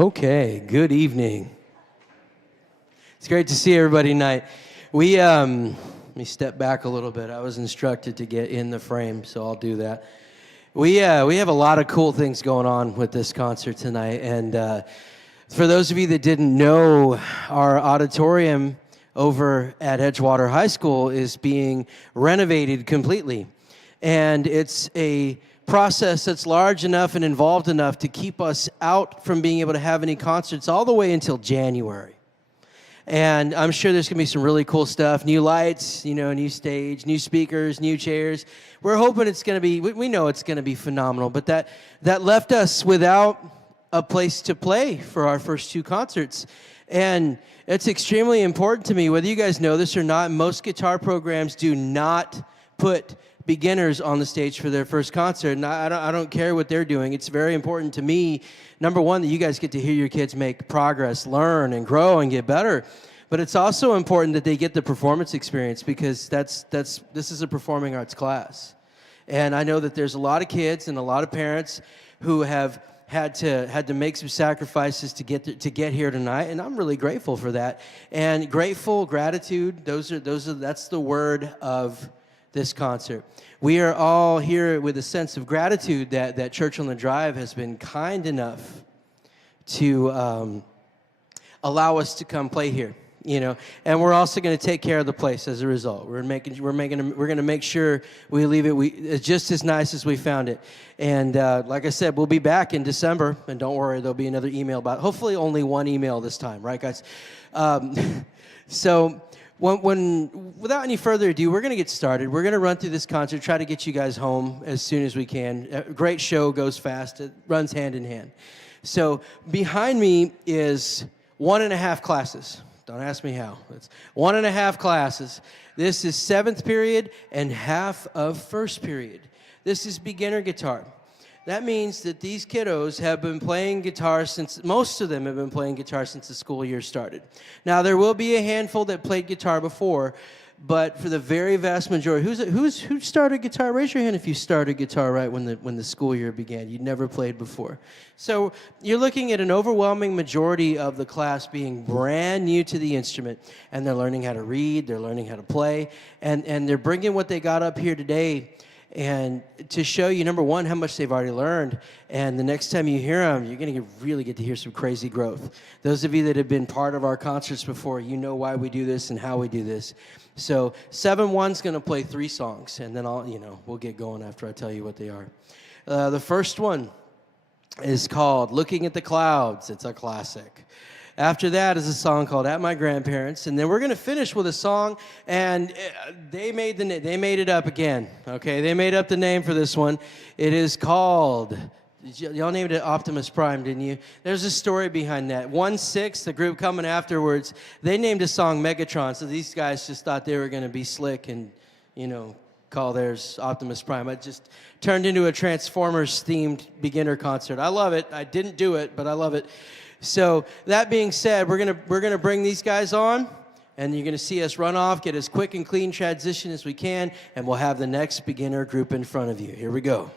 Okay, good evening. It's great to see everybody tonight. Let me step back a little bit. I was instructed to get in the frame, so I'll do that. We have a lot of cool things going on with this concert tonight, and for those of you that didn't know, our auditorium over at Edgewater High School is being renovated completely, and it's a process that's large enough and involved enough to keep us out from being able to have any concerts all the way until January. And I'm sure there's going to be some really cool stuff, new lights, new stage, new speakers, new chairs. We're hoping it's going to be, we know it's going to be phenomenal, but that left us without a place to play for our first two concerts. And it's extremely important to me, whether you guys know this or not, most guitar programs do not put beginners on the stage for their first concert, and I don't care what they're doing. It's very important to me, number one, that you guys get to hear your kids make progress, learn, and grow, and get better. But it's also important that they get the performance experience, because this is a performing arts class. And I know that there's a lot of kids and a lot of parents who have had to make some sacrifices to get here tonight, and I'm really grateful for that. And gratitude, that's the word of this concert. We are all here with a sense of gratitude that Church on the Drive has been kind enough to allow us to come play here, and we're also going to take care of the place as a result. We're going to make sure we leave it just as nice as we found it. And like I said, we'll be back in December, and don't worry, there'll be another email hopefully only one email this time, right, guys? So without any further ado, we're going to get started. We're going to run through this concert, try to get you guys home as soon as we can. A great show goes fast. It runs hand in hand. So behind me is 1.5 classes. Don't ask me how. It's 1.5 classes. This is 7th period and half of 1st period. This is beginner guitar. That means that these kiddos have been playing guitar most of them have been playing guitar since the school year started. Now, there will be a handful that played guitar before, but for the very vast majority, who started guitar? Raise your hand if you started guitar right when the school year began. You never played before. So you're looking at an overwhelming majority of the class being brand new to the instrument, and they're learning how to read, they're learning how to play, and they're bringing what they got up here today and to show you, number one, how much they've already learned, and the next time you hear them, you're going to really get to hear some crazy growth. Those of you that have been part of our concerts before, you know why we do this and how we do this. So 7-1's going to play 3 songs, and then we'll get going after I tell you what they are. The first one is called Looking at the Clouds. It's a classic. After that is a song called At My Grandparents, and then we're going to finish with a song, and they made it up again, okay? They made up the name for this one. It is called, y'all named it Optimus Prime, didn't you? There's a story behind that. 1-6, the group coming afterwards, they named a song Megatron, so these guys just thought they were going to be slick and, call theirs Optimus Prime. It just turned into a Transformers-themed beginner concert. I love it. I didn't do it, but I love it. So that being said, we're gonna bring these guys on, and you're gonna see us run off, get as quick and clean transition as we can, and we'll have the next beginner group in front of you. Here we go.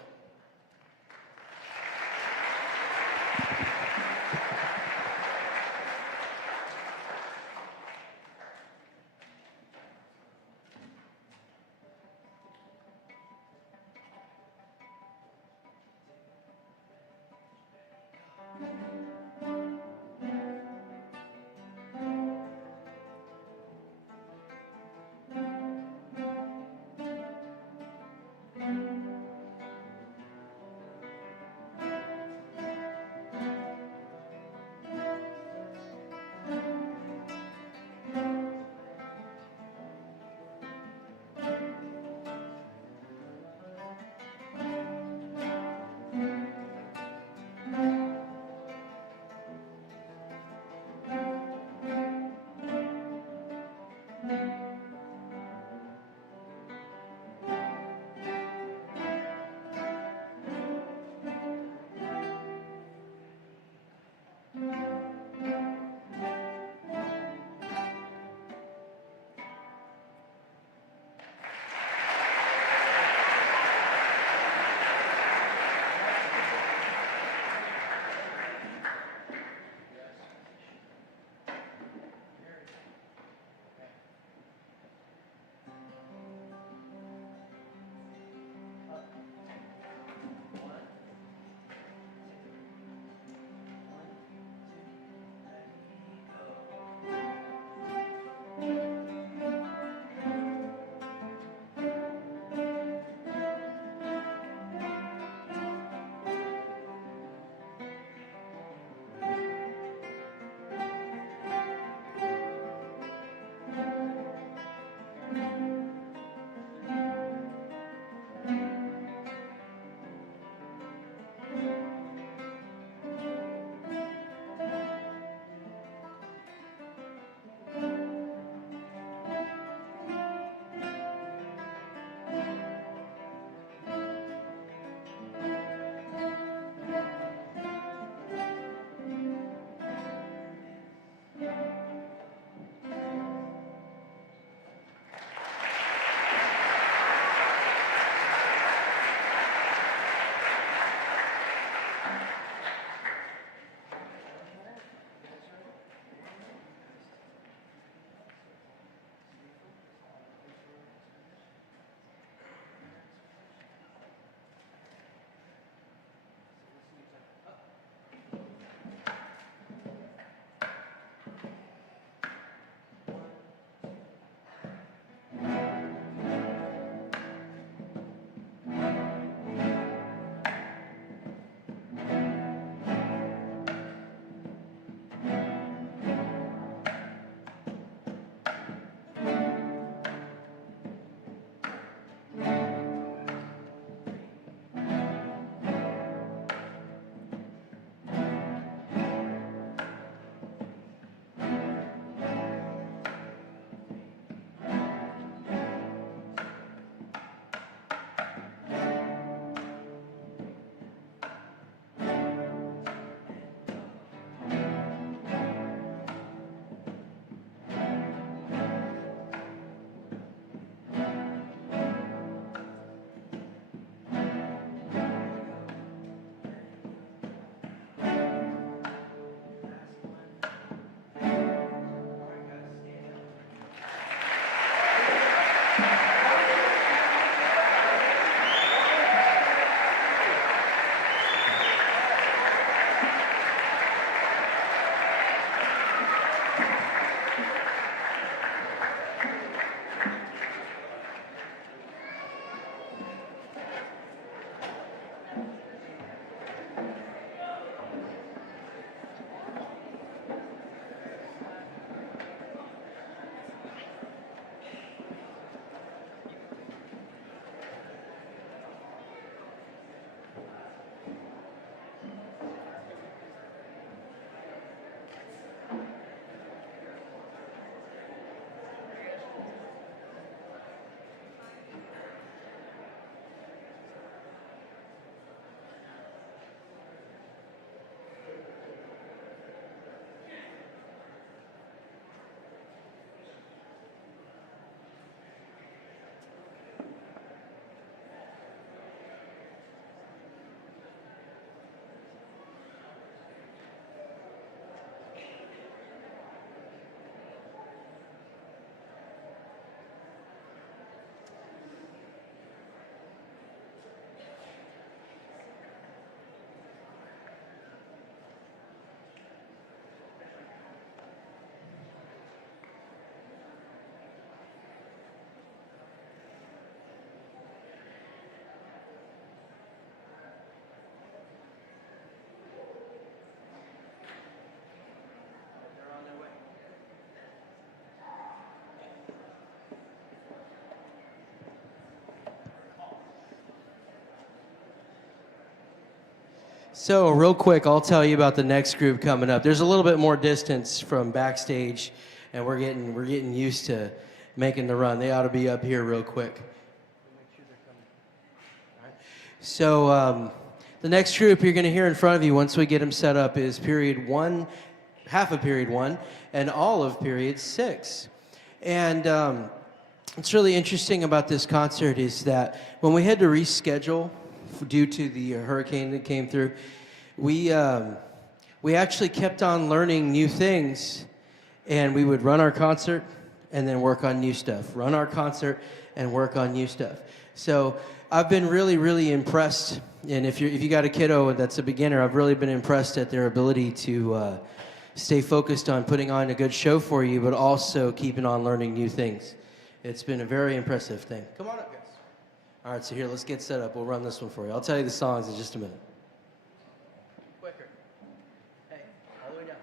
So, real quick, I'll tell you about the next group coming up. There's a little bit more distance from backstage, and we're getting used to making the run. They ought to be up here real quick. So, the next group you're going to hear in front of you once we get them set up is period one, half of period one, and all of period six. And what's really interesting about this concert is that when we had to reschedule due to the hurricane that came through, we actually kept on learning new things, and we would run our concert and then work on new stuff. Run our concert and work on new stuff. So I've been really, really impressed. And if you got a kiddo that's a beginner, I've really been impressed at their ability to stay focused on putting on a good show for you, but also keeping on learning new things. It's been a very impressive thing. Come on up, guys. All right, so here, let's get set up. We'll run this one for you. I'll tell you the songs in just a minute. Quicker. Hey, all the way down.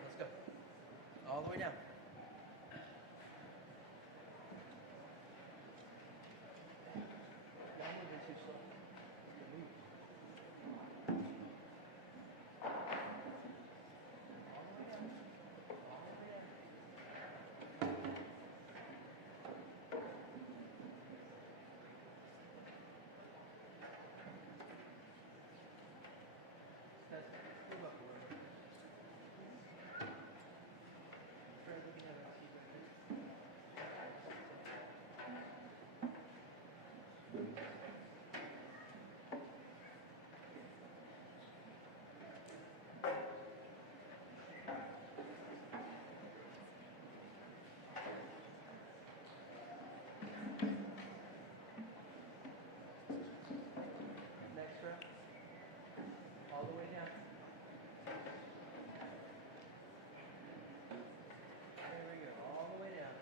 Let's go. All the way down. All the way down. There we go. All the way down.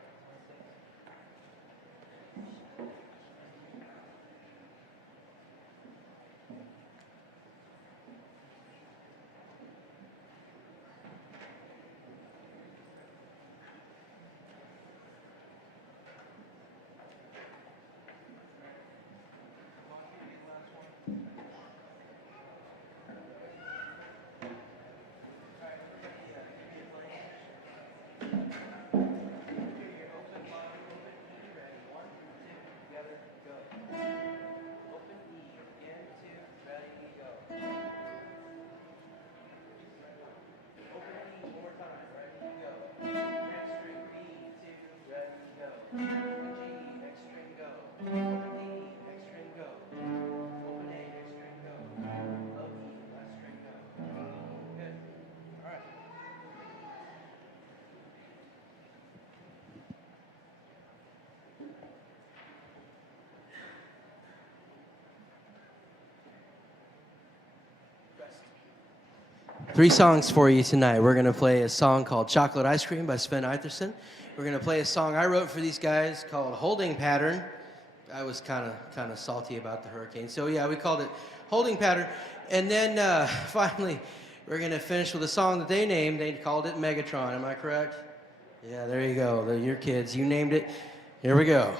Three songs for you tonight. We're going to play a song called Chocolate Ice Cream by Sven Eithorson. We're going to play a song I wrote for these guys called Holding Pattern. I was kind of salty about the hurricane. So yeah, we called it Holding Pattern. And then finally, we're going to finish with a song that they named. They called it Megatron. Am I correct? Yeah, there you go. They're your kids. You named it. Here we go.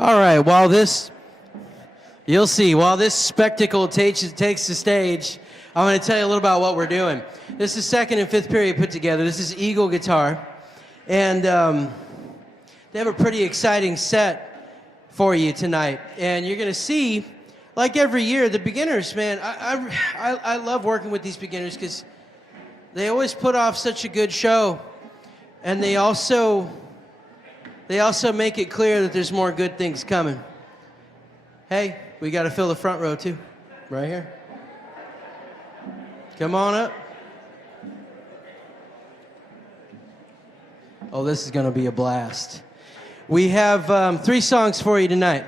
All right, you'll see, while this spectacle takes the stage, I'm going to tell you a little about what we're doing. This is second and fifth period put together. This is Eagle Guitar. And they have a pretty exciting set for you tonight. And you're going to see, like every year, the beginners, man, I love working with these beginners because they always put off such a good show. And they also make it clear that there's more good things coming. Hey, we got to fill the front row too, right here. Come on up. Oh, this is going to be a blast. We have 3 songs for you tonight.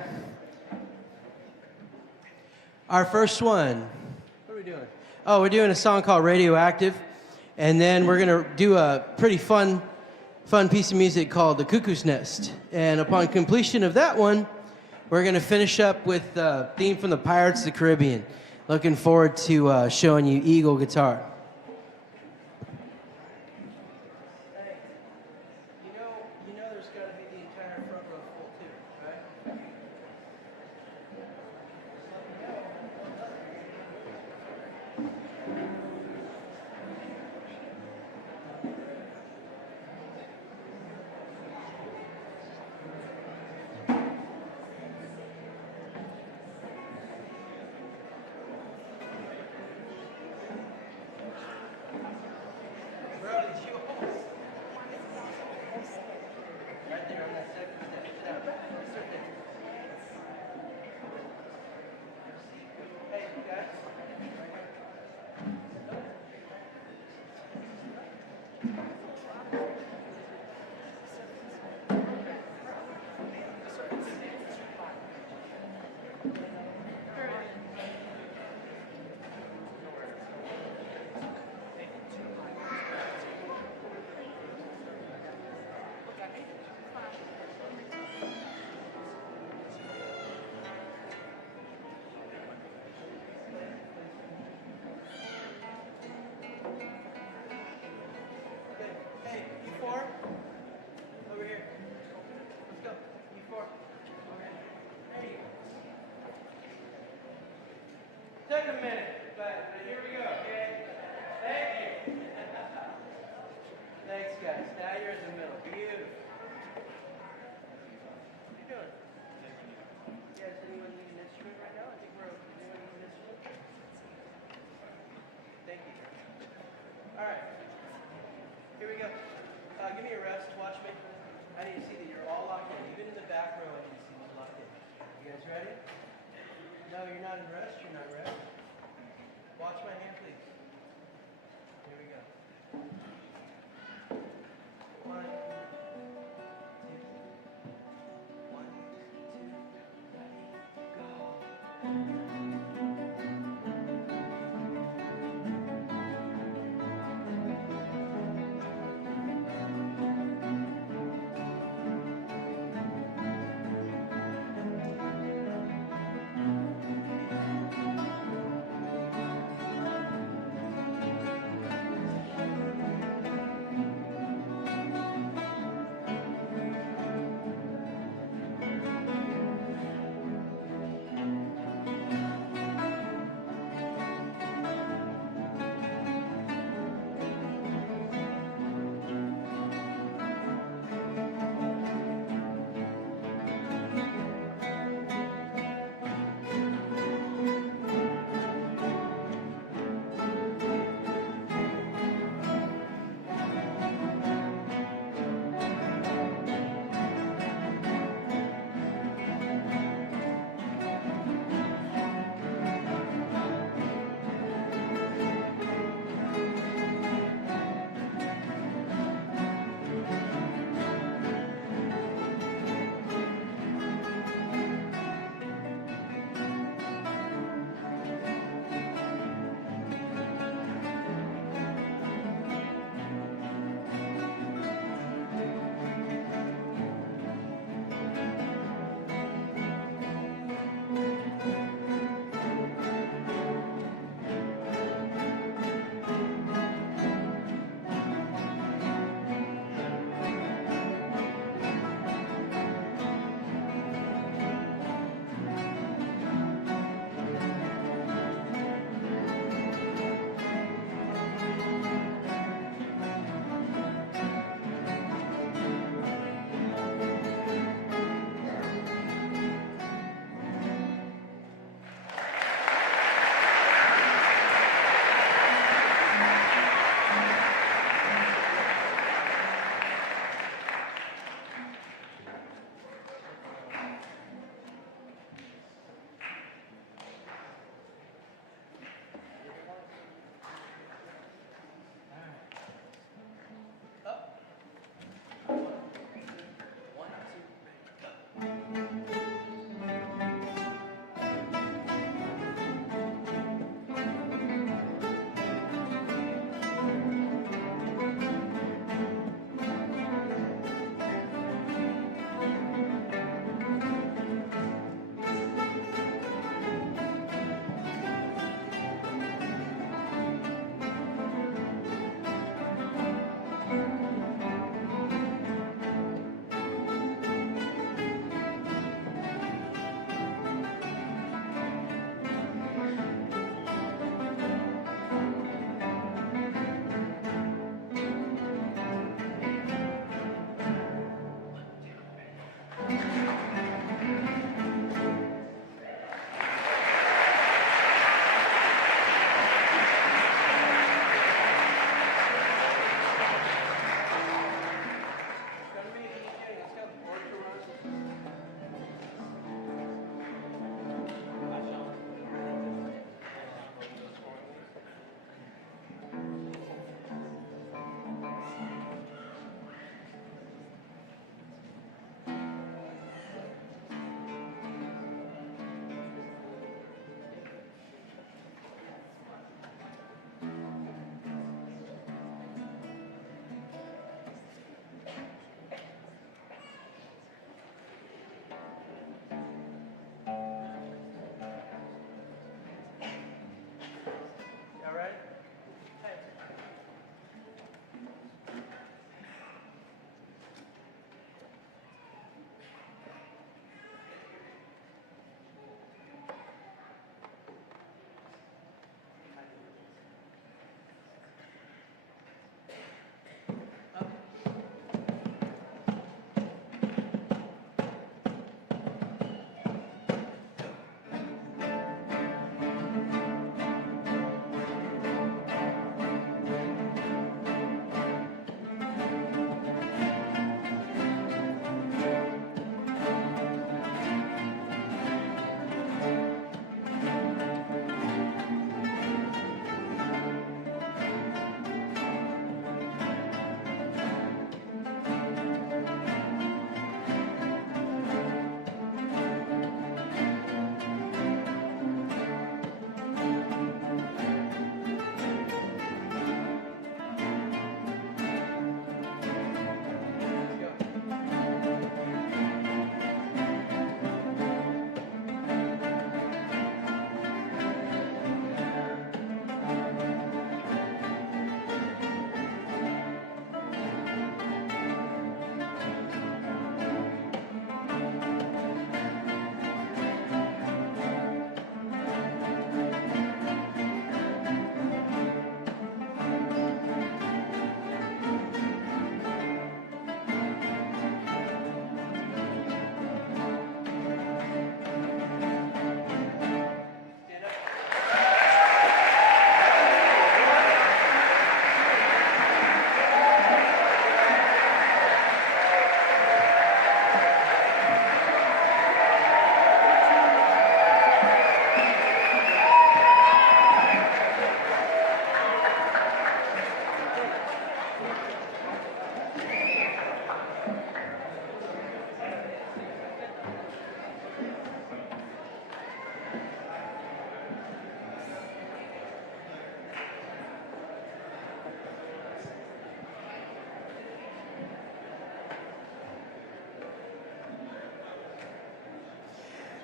Our first one, what are we doing? Oh, we're doing a song called Radioactive, and then we're going to do a pretty fun piece of music called The Cuckoo's Nest. And upon completion of that one, we're going to finish up with the theme from the Pirates of the Caribbean. Looking forward to showing you Eagle Guitar. Hey, you know there's got to be the entire front row full too, right? Took a minute, but here we go, okay? Thank you. Thanks, guys. Now you're in the middle. Beautiful. What are you doing? You guys anyone need an instrument right now? I think we're doing an instrument. Thank you. All right. Here we go. Give me a rest. Watch me. I need to see that you're all locked in. Even in the back row, I need to see you locked in. You guys ready? No, you're not in rest. You're not rest. Watch my hand, please. Here we go. 1, 2, 1, 2, 3, go.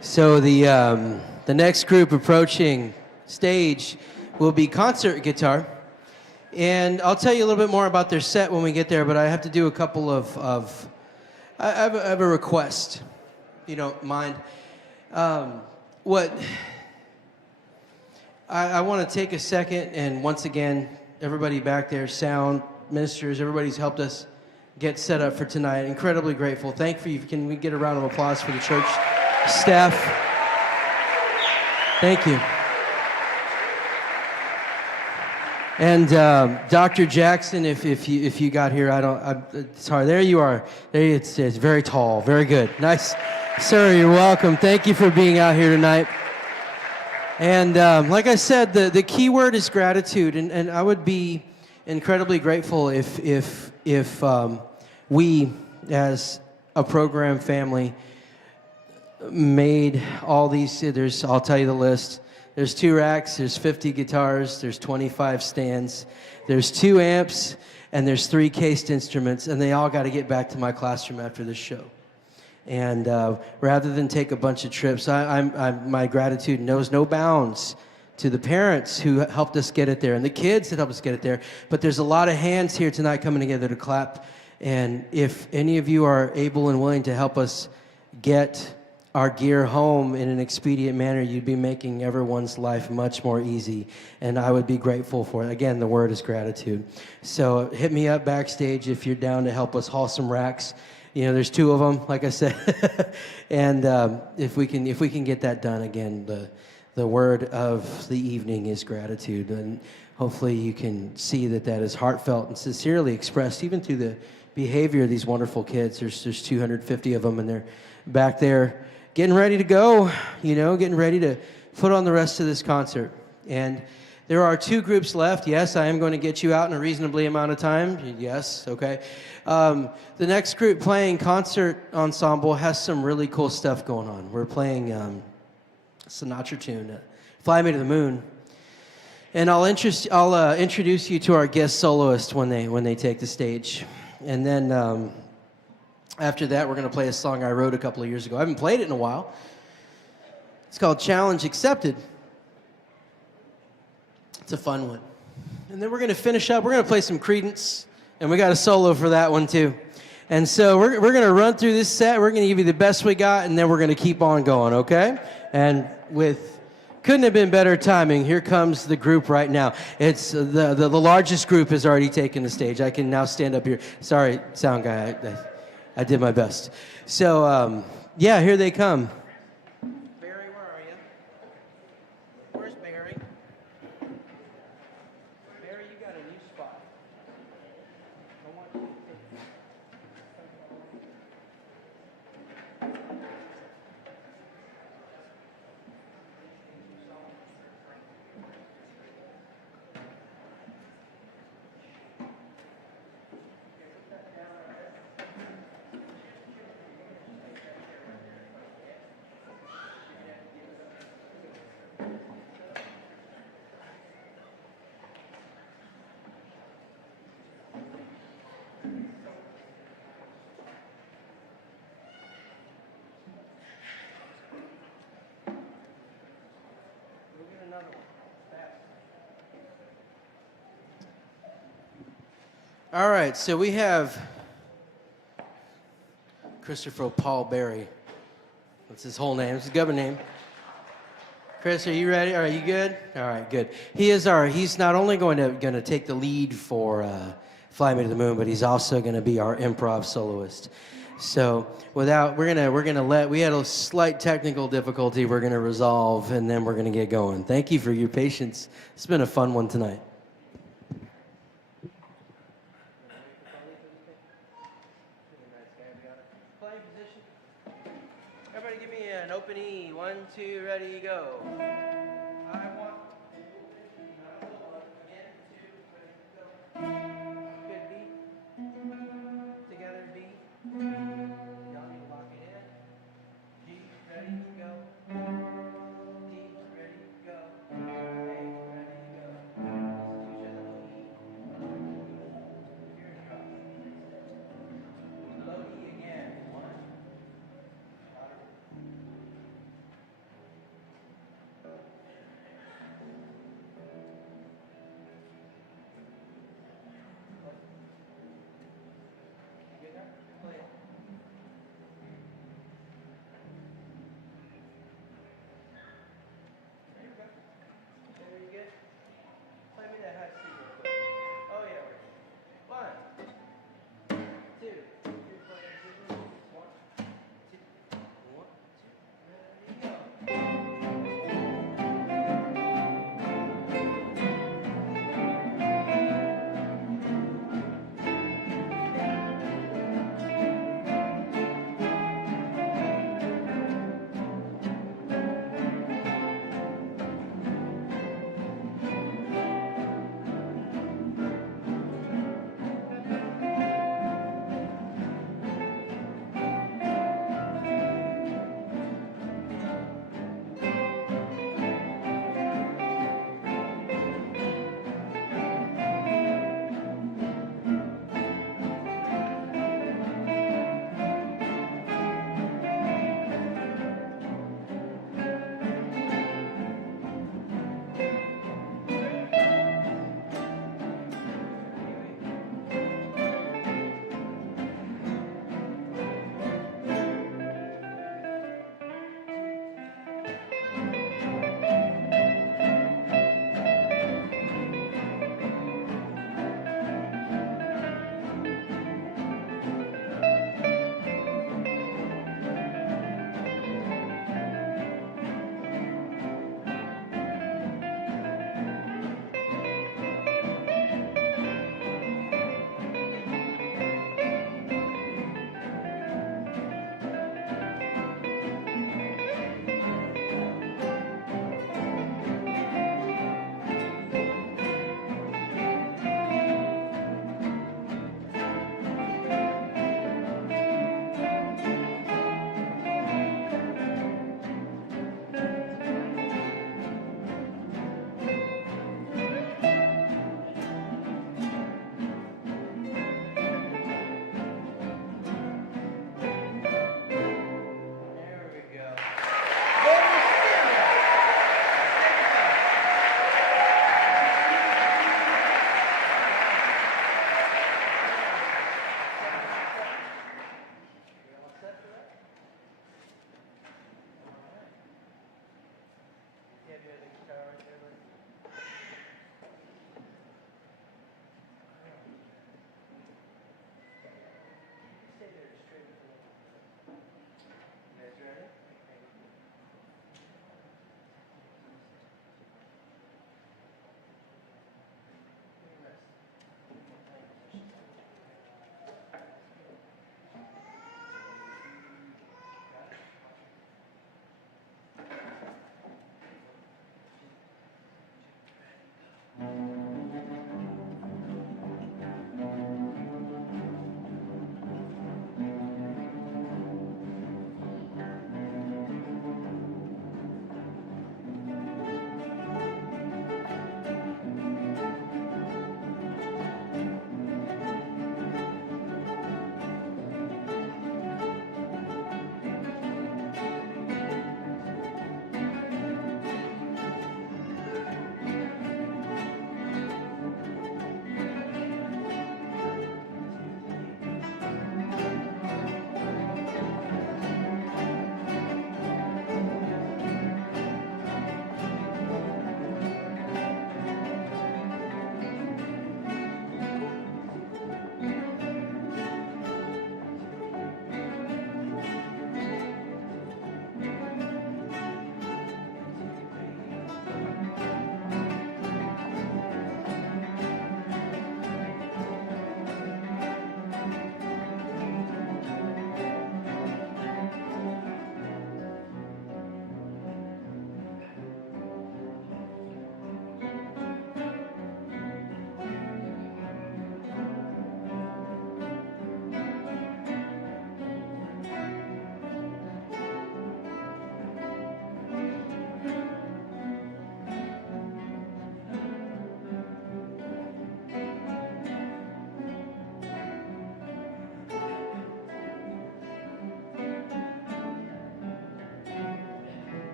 So the next group approaching stage will be concert guitar. And I'll tell you a little bit more about their set when we get there, but I have to do a couple of I have a request, if you don't mind. What I want to take a second and once again, everybody back there, sound, ministers, everybody's helped us get set up for tonight. Incredibly grateful. Thank you. Can we get a round of applause for the church staff? Thank you. And Dr. Jackson, if you got here, sorry, there you are. It's very tall, very good, nice, sir. You're welcome. Thank you for being out here tonight. And like I said, the key word is gratitude, and I would be incredibly grateful if we, as a program family, made all these. I'll tell you the list. There's 2 racks, there's 50 guitars, there's 25 stands, there's 2 amps, and there's 3 cased instruments, and they all got to get back to my classroom after this show. And rather than take a bunch of trips, my gratitude knows no bounds to the parents who helped us get it there and the kids that helped us get it there. But there's a lot of hands here tonight coming together to clap. And if any of you are able and willing to help us get our gear home in an expedient manner, you'd be making everyone's life much more easy, and I would be grateful for it. Again, the word is gratitude. So hit me up backstage if you're down to help us haul some racks. You know, there's 2 of them, like I said, and if we can get that done, again, the word of the evening is gratitude, and hopefully you can see that is heartfelt and sincerely expressed, even through the behavior of these wonderful kids. There's 250 of them, and they're back there getting ready to go, getting ready to put on the rest of this concert. And there are 2 groups left. Yes, I am going to get you out in a reasonably amount of time. Yes, okay. The next group playing concert ensemble has some really cool stuff going on. We're playing Sinatra tune, Fly Me to the Moon. And I'll introduce you to our guest soloist when they take the stage. And then after that, we're going to play a song I wrote a couple of years ago. I haven't played it in a while. It's called Challenge Accepted. It's a fun one. And then we're going to finish up. We're going to play some Creedence, and we got a solo for that one too. And so we're going to run through this set. We're going to give you the best we got, and then we're going to keep on going, okay? And couldn't have been better timing. Here comes the group right now. It's the largest group has already taken the stage. I can now stand up here. Sorry, sound guy. I did my best. So, yeah, here they come. Barry, where are you? Where's Barry? Barry, you got a new spot. I want you to take All right, so we have Christopher Paul Barry. That's his whole name. It's his government name. Chris, are you ready? Are you good? All right, good. He's not only going to take the lead for Fly Me to the Moon, but he's also going to be our improv soloist. So we had a slight technical difficulty we're going to resolve, and then we're going to get going. Thank you for your patience. It's been a fun one tonight. Everybody give me an open E. 1, 2, ready, go. I want... Again, 2, ready, go. Good, B. Together, B. Y'all need to lock it in. G, ready, go. D, ready, go. A, ready, go. Use your little E. Here, drop. Low E again. 1.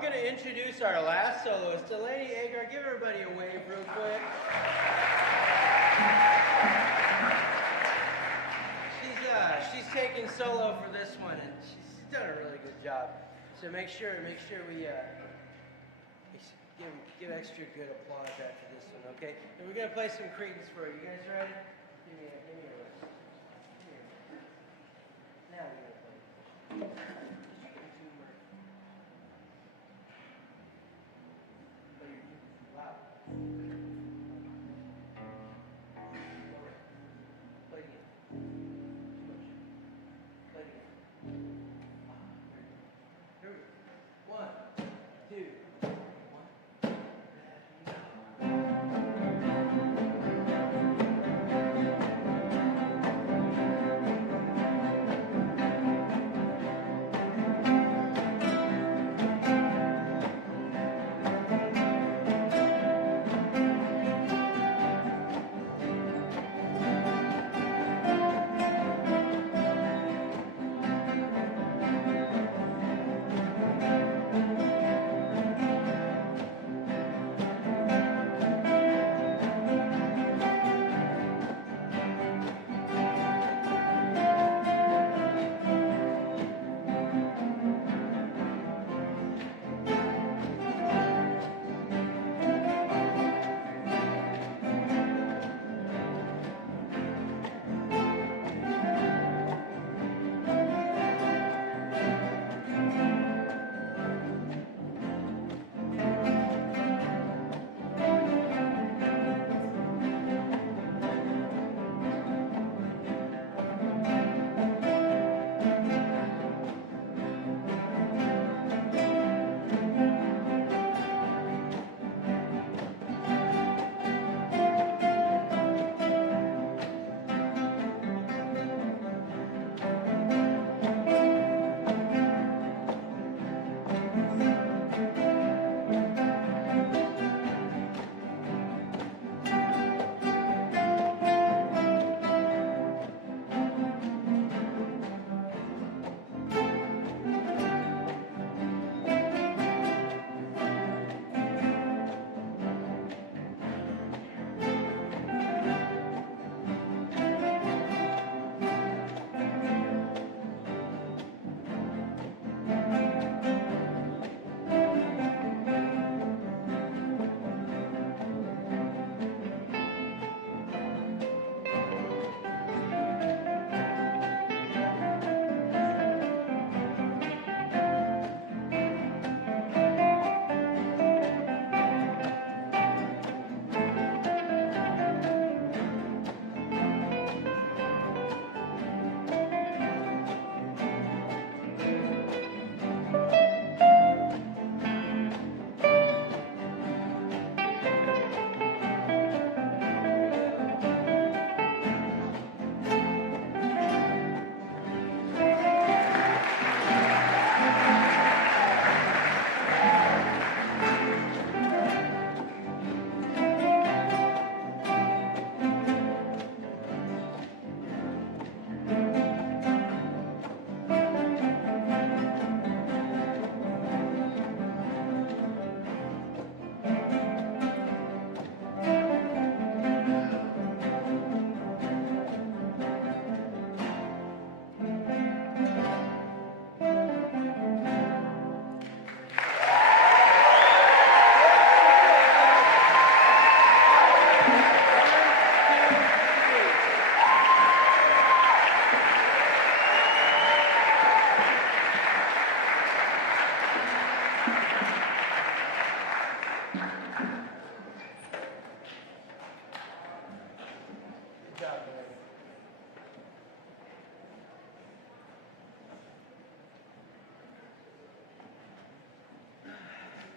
I'm going to introduce our last soloist, Delaney Agar. Give everybody a wave real quick. She's taking solo for this one, and she's done a really good job. So make sure we give extra good applause after this one, okay? And we're gonna play some Cretans for you. You guys ready? Give me a list. Now we're gonna play.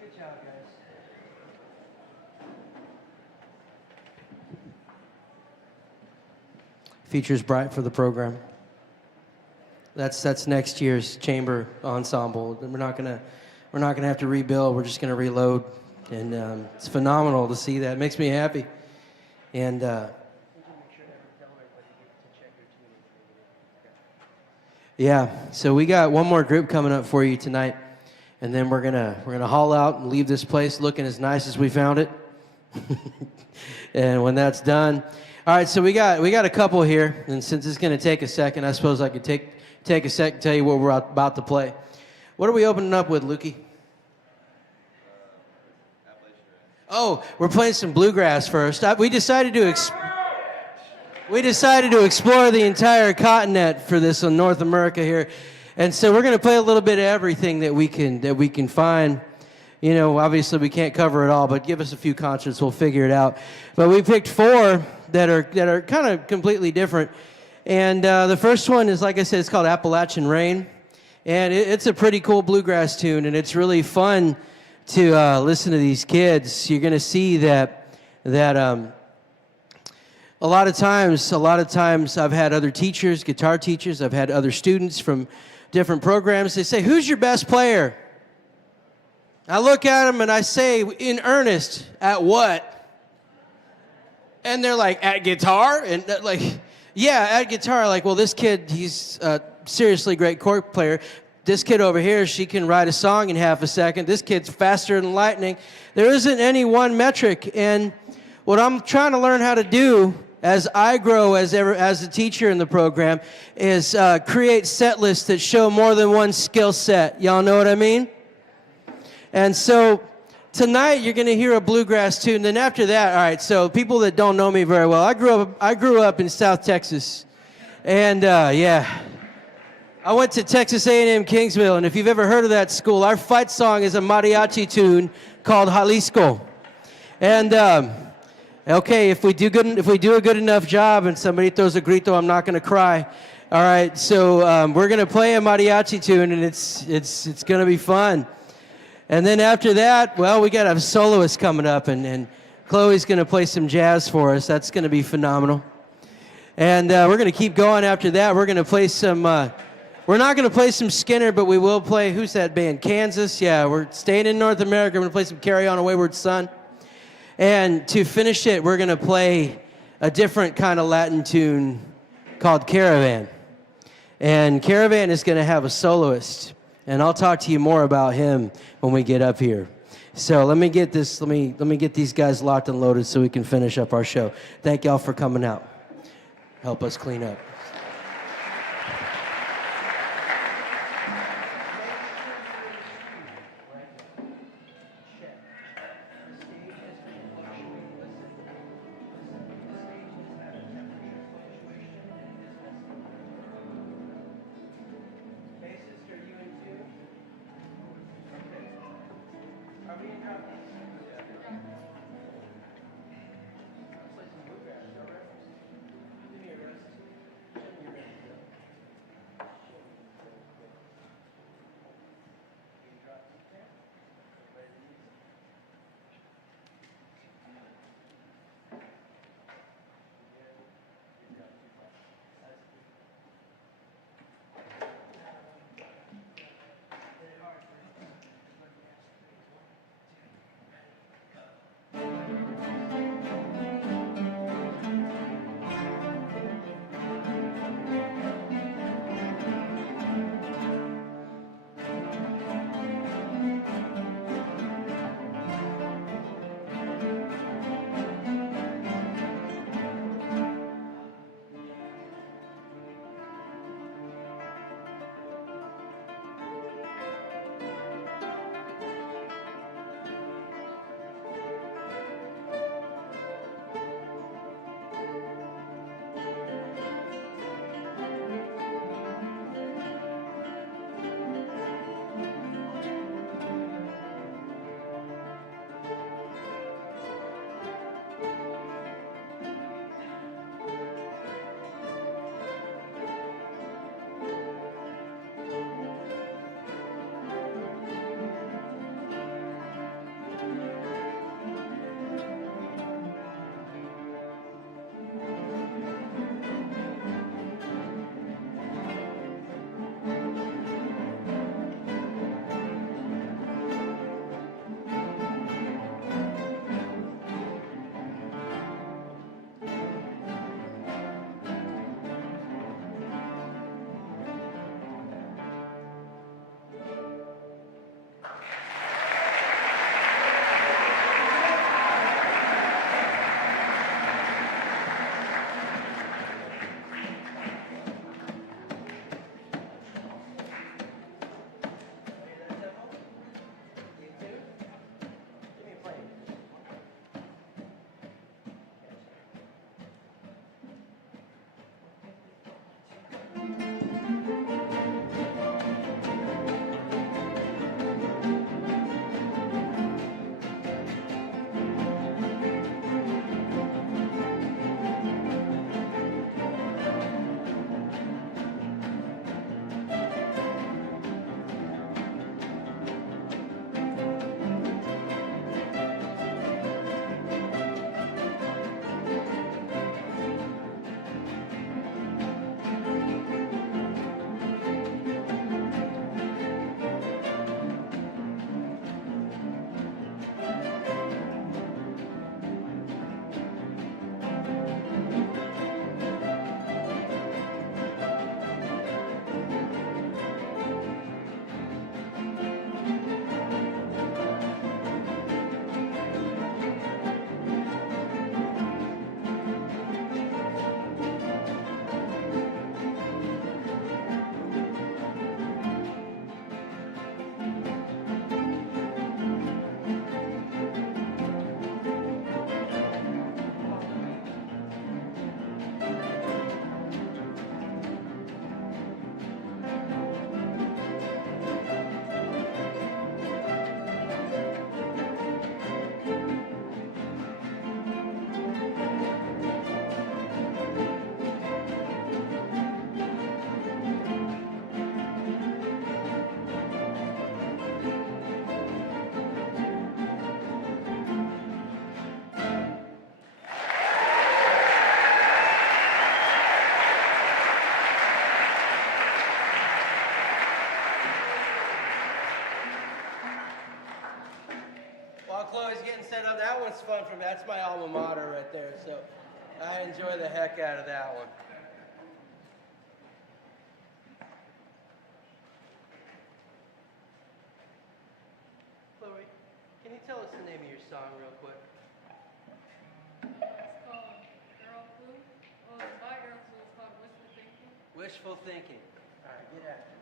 Good job, guys. Features bright for the program. That's next year's chamber ensemble. We're not gonna have to rebuild. We're just gonna reload, and it's phenomenal to see that. It makes me happy. And yeah, so we got one more group coming up for you tonight. and then we're gonna haul out and leave this place looking as nice as we found it. And when that's done, all right. So we got a couple here, and since it's gonna take a second, I suppose I could take a sec and tell you what we're about to play. What are we opening up with, Lukey? Oh, we're playing some bluegrass first. We decided to explore the entire continent for this on North America here, and so we're going to play a little bit of everything that we can find. You know, obviously we can't cover it all, but give us a few concerts, we'll figure it out. But we picked 4 that are kind of completely different, and the first one is, like I said, it's called Appalachian Rain, and it's a pretty cool bluegrass tune, and it's really fun to listen to these kids. You're going to see that a lot of times I've had other teachers, guitar teachers, I've had other students from different programs. They say, "Who's your best player?" I look at them and I say, in earnest, "At what?" And they're like, "At guitar?" And like, "Yeah, at guitar." Like, well, this kid, he's a seriously great chord player. This kid over here, she can write a song in half a second. This kid's faster than lightning. There isn't any one metric. And what I'm trying to learn how to do as I grow as a teacher in the program is create set lists that show more than one skill set. Y'all know what I mean? And so tonight you're going to hear a bluegrass tune. Then after that, all right, so people that don't know me very well, I grew up in South Texas. And yeah. I went to Texas A&M Kingsville, and if you've ever heard of that school, our fight song is a mariachi tune called Jalisco. And okay, if we do a good enough job and somebody throws a grito, I'm not going to cry. All right, so we're going to play a mariachi tune, and it's going to be fun. And then after that, well, we got a soloist coming up, and Chloe's going to play some jazz for us. That's going to be phenomenal. And we're going to keep going after that. We're going to play some... We're not going to play some Skinner, but we will play, who's that band? Kansas? Yeah, we're staying in North America. We're going to play some Carry On a Wayward Son. And to finish it, we're going to play a different kind of Latin tune called Caravan. And Caravan is going to have a soloist. And I'll talk to you more about him when we get up here. So let me get these guys locked and loaded so we can finish up our show. Thank y'all for coming out. Help us clean up. one's fun for me. That's my alma mater right there. So I enjoy the heck out of that one. Chloe, can you tell us the name of your song real quick? It's called Girl Clue. Well, it's by Girl Clue. It's called Wishful Thinking. Wishful Thinking. All right, get after it.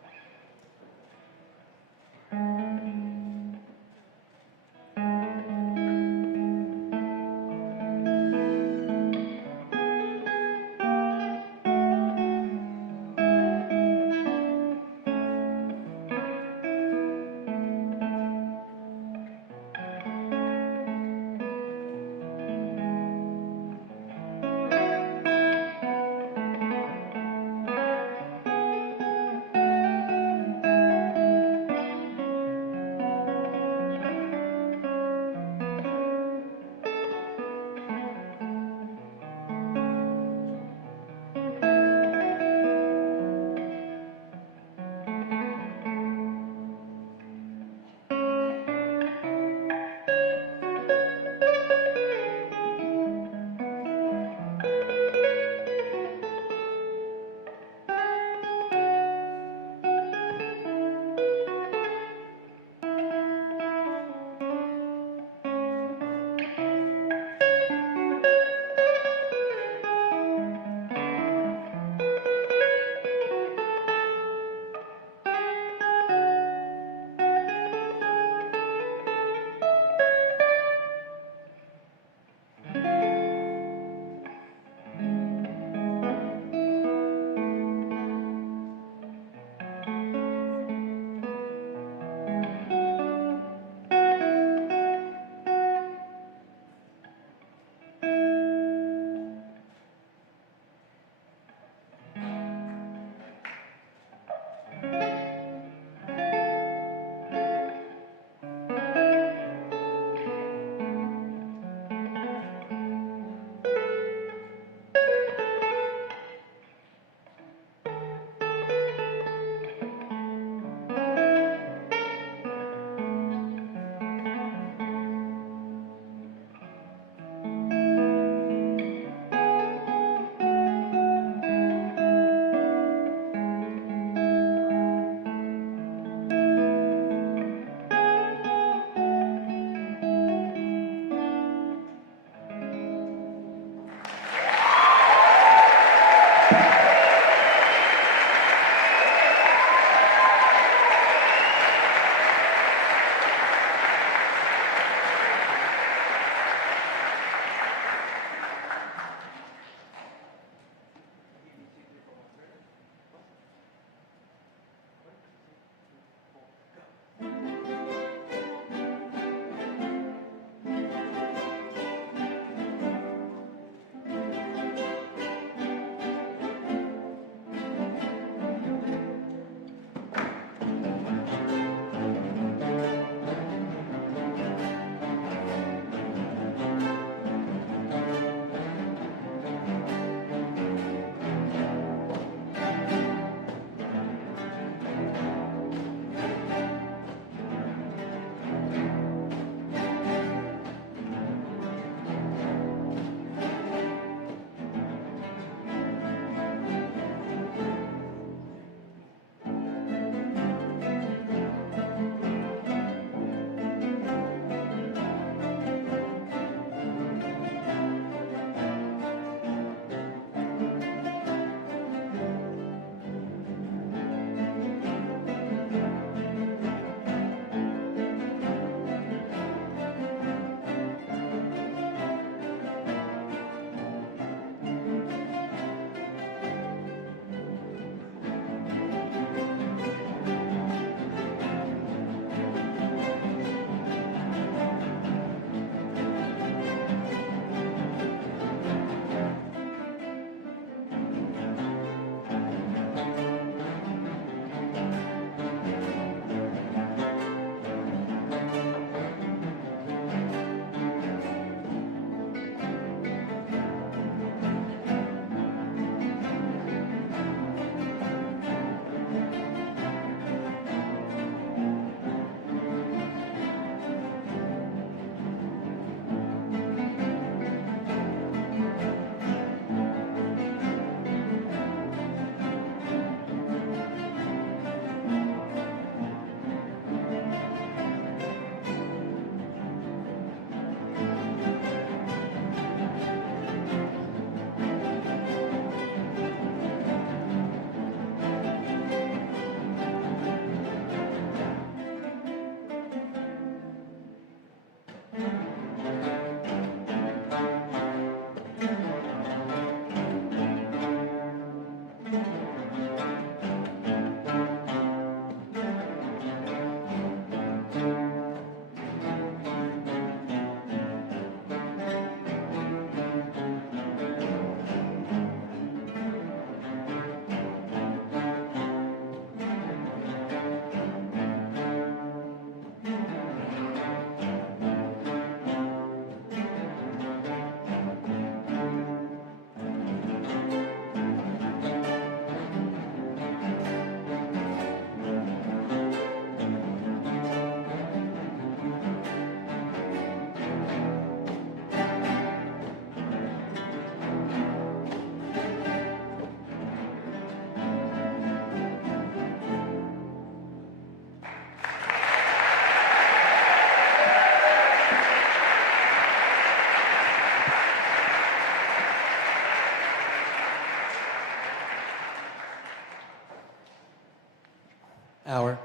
hour.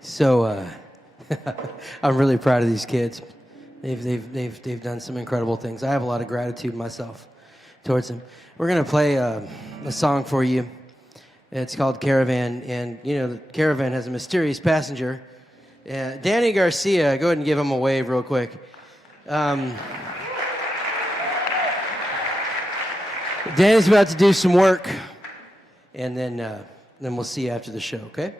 So I'm really proud of these kids. They've done some incredible things. I have a lot of gratitude myself towards them. We're gonna play a song for you. It's called Caravan, and you know the Caravan has a mysterious passenger. Danny Garcia, go ahead and give him a wave real quick. Danny's about to do some work, and then we'll see you after the show, okay?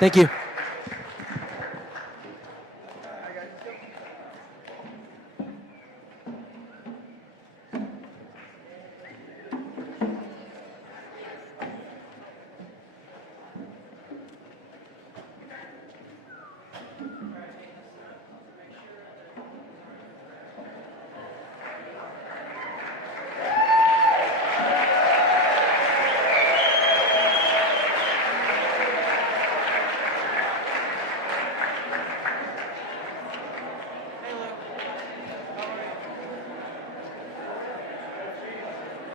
Thank you.